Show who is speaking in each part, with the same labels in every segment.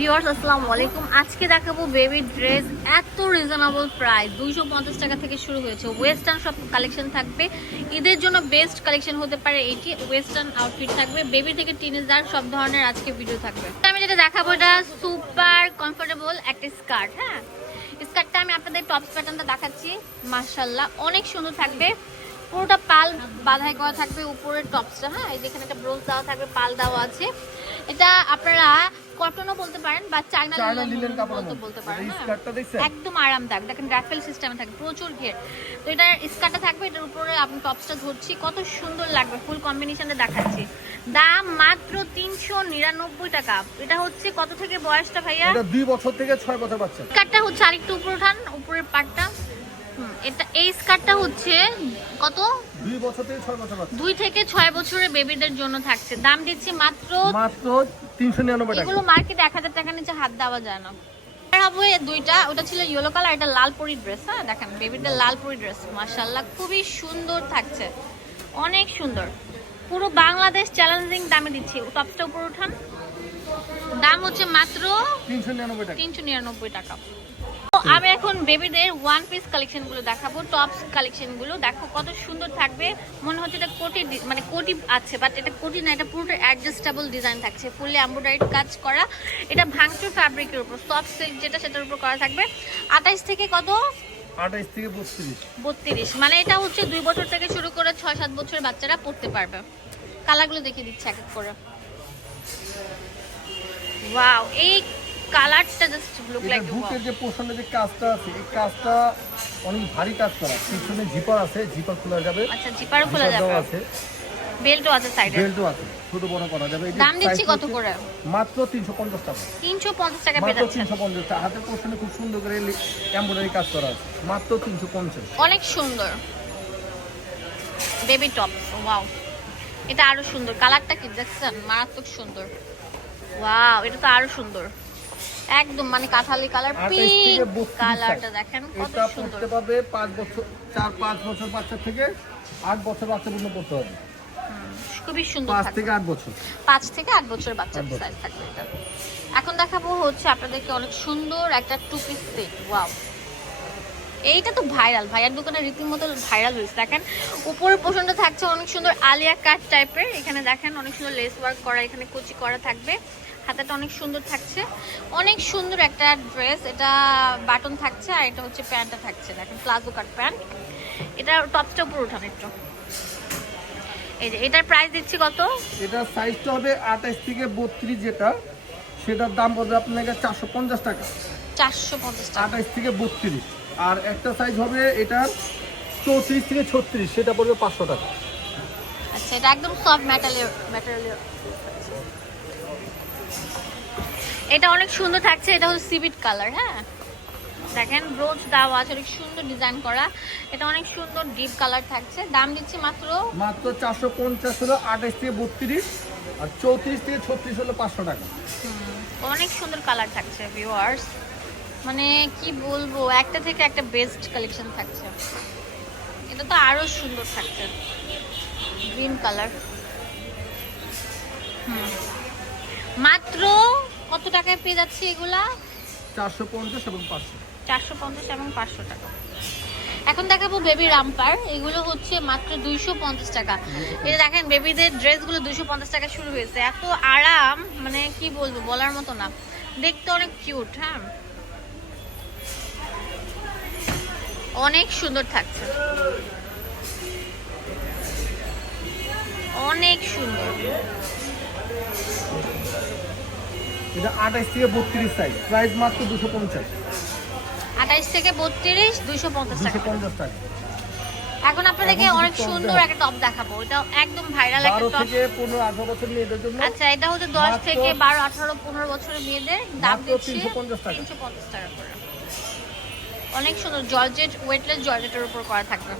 Speaker 1: Viewers, আসসালামু আলাইকুম। আজকে দেখাবো বেবি ড্রেস এত রিজনেবল প্রাইস দুইশো পঞ্চাশ টাকা থেকে শুরু হয়েছে। ওয়েস্টার্ন সব কালেকশন থাকবে। ঈদের জন্য বেস্ট কালেকশন হতে পারে এটি। ওয়েস্টার্ন আউটফিট থাকবে। বেবি থেকে টিনেজার সব ধরনের আজকে ভিডিও থাকবে। আমি যেটা দেখাবো, এটা সুপার কমফোর্টেবল একটা স্কার্ট হ্যাঁ? স্কার্টটা আমি আপনাদের টপস প্যাটার্নটা দেখাচ্ছি। মার্শাল্লাহ অনেক সুন্দর থাকবে। পুরোটা পাল বাধাই করা থাকবে উপরের টপসটা হ্যাঁ? যেখানে একটা ব্রোজ দেওয়া থাকবে, পাল দেওয়া আছে। এটা আপনারা কটনও বলতে পারেন বা চায়না লিনেন বলতে বলতে পারেন হ্যাঁ। একদম আরামদায়ক দেখেন রাফেল সিস্টেমে থাকে প্রচুর ঘের। তো এটা স্কার্টটা থাকবে এটার উপরে আপনি টপসটা ধরছি। কত সুন্দর লাগবে ফুল কম্বিনেশনে দেখাচ্ছি। দাম মাত্র তিনশো নিরানব্বই টাকা। এটা হচ্ছে কত থেকে বয়সটা ভাইয়া?
Speaker 2: এটা দুই বছর থেকে ছয় বছর বাচ্চা।
Speaker 1: স্কার্টটা হচ্ছে আরেকটু উপরে উঠান উপরের পাটটা এটা এই স্কার্টটা হচ্ছে কত?
Speaker 2: দুই বছর থেকে ছয় বছর
Speaker 1: দুই থেকে ছয় বছরের বেবিদের জন্য থাকছে। দাম দিচ্ছি মাত্র
Speaker 2: মাত্র তিনশো নিরানব্বই টাকা।
Speaker 1: এগুলো মার্কেটে এক হাজার টাকার নিচে হাত দেওয়া যায় না। হবে দুইটা ওটা ছিল ইয়েলো কালার এটা লাল পরি ড্রেস হ্যাঁ? দেখেন বেবিদের লাল পরি ড্রেস মাশাল্লাহ খুবই সুন্দর থাকছে। অনেক সুন্দর। পুরো বাংলাদেশ চ্যালেঞ্জিং দামে দিচ্ছি। টপসটা উপর উঠান। দাম হচ্ছে মাত্র
Speaker 2: তিনশো নিরানব্বই টাকা।
Speaker 1: আমি এখন বেবিদের ওয়ান পিস কালেকশনগুলো দেখাবো টপস কালেকশনগুলো। দেখো কত সুন্দর থাকবে। মনে হচ্ছে এটা কোটি মানে কোটি আছে বাট এটা কোটি না এটা পুরোটা অ্যাডজাস্টেবল ডিজাইন থাকছে ফুললি এমব্রয়ডারি কাজ করা। এটা ভাঙচুর ফ্যাব্রিকের উপর সফট সিল্ক যেটা সেটার উপর করা থাকবে। আঠাইশ থেকে কত?
Speaker 2: আঠাইশ থেকে বত্রিশ।
Speaker 1: বত্রিশ। মানে এটা হচ্ছে দুই বছর থেকে শুরু করে ছয় সাত বছরের বাচ্চারা পড়তে পারবে। কালারগুলো দেখিয়ে দিচ্ছে এক এক করে। ওয়াও এই কালারটা জাস্ট লুক লাইক
Speaker 2: বুকের যে যে কাজটা আছে এই কাজটা অনেক ভারী কাজ করা। পিছনে জিপার আছে জিপার খোলা যাবে।
Speaker 1: আচ্ছা জিপারও খোলা যাবে।
Speaker 2: আছে।
Speaker 1: বেল্টও আছে সাইডে
Speaker 2: বেল্টও আছে ছোট বড় করা যাবে।
Speaker 1: দাম দিচ্ছি কত করে?
Speaker 2: মাত্র তিনশো পঞ্চাশ টাকা।
Speaker 1: তিনশো পঞ্চাশ টাকা পেয়ে
Speaker 2: তিনশো পঞ্চাশ টাকা। হাতের পোর্শনে খুব সুন্দর করে এমব্রয়ডারি কাজ করা আছে। মাত্র তিনশো পঞ্চাশ।
Speaker 1: অনেক সুন্দর। বেবি টপ ওয়াও এটা আরও সুন্দর। কালারটা কি দেখছেন? মারাত্মক সুন্দর। ওয়াও এটা তো আরও সুন্দর। একদম মানে কাঁঠালি কালার পিঙ্ক কালারটা দেখেন কত সুন্দর।
Speaker 2: পারবে পাঁচ বছর চার পাঁচ বছর বাচ্চা থেকে আট বছর বাচ্চা পর্যন্ত পড়তে হবে।
Speaker 1: খুবই সুন্দর
Speaker 2: পাঁচ থেকে আট বছর।
Speaker 1: পাঁচ থেকে আট বছর বাচ্চার সাইজ থাকবে এটা। এখন দেখাবো হচ্ছে আপনাদেরকে অনেক সুন্দর একটা টু পিস সেট ওয়াও এইটা তো ভাইরাল ভাইয়ার দোকানে রীতিমতো ভাইরাল হয়েছে। দেখেন উপরের পোষণটা থাকছে অনেক সুন্দর আলিয়া কাট টাইপের এখানে দেখেন অনেক সুন্দর লেস ওয়ার্ক করা এখানে কুচি করা থাকবে। হাতাটা অনেক সুন্দর থাকছে। অনেক সুন্দর একটা ড্রেস এটা বাটন থাকছে আর এটা হচ্ছে প্যান্টটা থাকছে। দেখেন প্লাজো কাট প্যান্ট এটা টপসটা উপরে উঠান একটু এই যে এটার প্রাইস দিচ্ছি কত?
Speaker 2: এটা সাইজটা হবে আঠাইশ থেকে বত্রিশ যেটা। সেটার দাম পড়বে আপনাকে চারশো পঞ্চাশ টাকা।
Speaker 1: চারশো পঞ্চাশ টাকা।
Speaker 2: আঠাইশ থেকে বত্রিশ। আর একটা সাইজ হবে এটার চৌত্রিশ থেকে ছত্রিশ। সেটা পড়বে পাঁচশো টাকা।
Speaker 1: আচ্ছা এটা একদম সফট ম্যাটেরিয়াল ম্যাটেরিয়াল এটা অনেক সুন্দর থাকছে এটা হচ্ছে সিভিট কালার হ্যাঁ? দেখেন ব্রোচ দেওয়া আছে অনেক সুন্দর ডিজাইন করা। এটা অনেক সুন্দর ডিপ কালার থাকছে। দাম দিচ্ছি মাত্র
Speaker 2: মাত্র চারশো পঞ্চাশ হলো আঠাইশ থেকে বত্রিশ আর চৌত্রিশ থেকে ছত্রিশ হলো পাঁচশো টাকা।
Speaker 1: অনেক সুন্দর কালার থাকছে ভিউয়ার্স মানে কি বলব একটা থেকে একটা বেস্ট কালেকশন থাকছে। এটা তো আরও সুন্দর থাকছে গ্রিন কালার মাত্র কত টাকায় পেয়ে যাচ্ছে এগুলা?
Speaker 2: চারশো পঞ্চাশ এবং পাঁচশো।
Speaker 1: চারশো পঞ্চাশ এবং পাঁচশো টাকা। এখন দেখাবো বেবি রাম্পার। এগুলো হচ্ছে মাত্র দুইশো পঞ্চাশ টাকা। এটা দেখেন বেবিদের ড্রেসগুলো দুইশো পঞ্চাশ টাকা শুরু হয়েছে। এত আরাম মানে কি বলব বলার মতো না। দেখতে অনেক কিউট হ্যাঁ? অনেক সুন্দর থাকছে। অনেক সুন্দর।
Speaker 2: এটা আঠাইশ থেকে বত্রিশ সাইজ প্রাইস মাত্র দুশো পঞ্চাশ।
Speaker 1: আঠাইশ থেকে বত্রিশ পঞ্চাশ
Speaker 2: দুশো
Speaker 1: টাকা
Speaker 2: পঞ্চাশ টাকা।
Speaker 1: এখন আপনাদেরকে অনেক সুন্দর। একটা টপ দেখাবো। এটা একদম ভাইরাল একটা টপ
Speaker 2: থেকে পনেরো আঠারো বছর মেয়েদের জন্য
Speaker 1: আচ্ছা এটা হচ্ছে দশ
Speaker 2: মাত্র-
Speaker 1: থেকে বারো আঠারো পনেরো বছরের মেয়েদের। দাম দিচ্ছি
Speaker 2: 350 টাকা।
Speaker 1: তিনশো পঞ্চাশ টাকা করে। অনেক সুন্দর জর্জেট ওয়েটলেস জর্জেটের উপর করা থাকবে।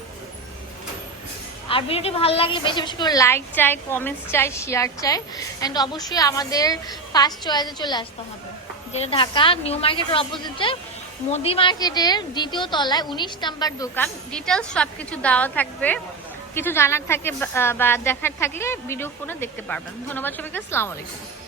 Speaker 1: আর ভিডিওটি ভালো লাগলে বেশি বেশি করে লাইক চাই কমেন্টস চাই শেয়ার চাই অ্যান্ড অবশ্যই আমাদের ফার্স্ট চয়েসে চলে আসতে হবে। যেটা ঢাকা নিউ মার্কেটের অপোজিটে মোদি মার্কেটের দ্বিতীয় তলায় উনিশ নাম্বার দোকান। ডিটেলস সব কিছু দেওয়া থাকবে। কিছু জানার থাকে বা- দেখার থাকলে ভিডিও ফোনে দেখতে পারবেন। ধন্যবাদ সবাইকে, আসসালামু আলাইকুম।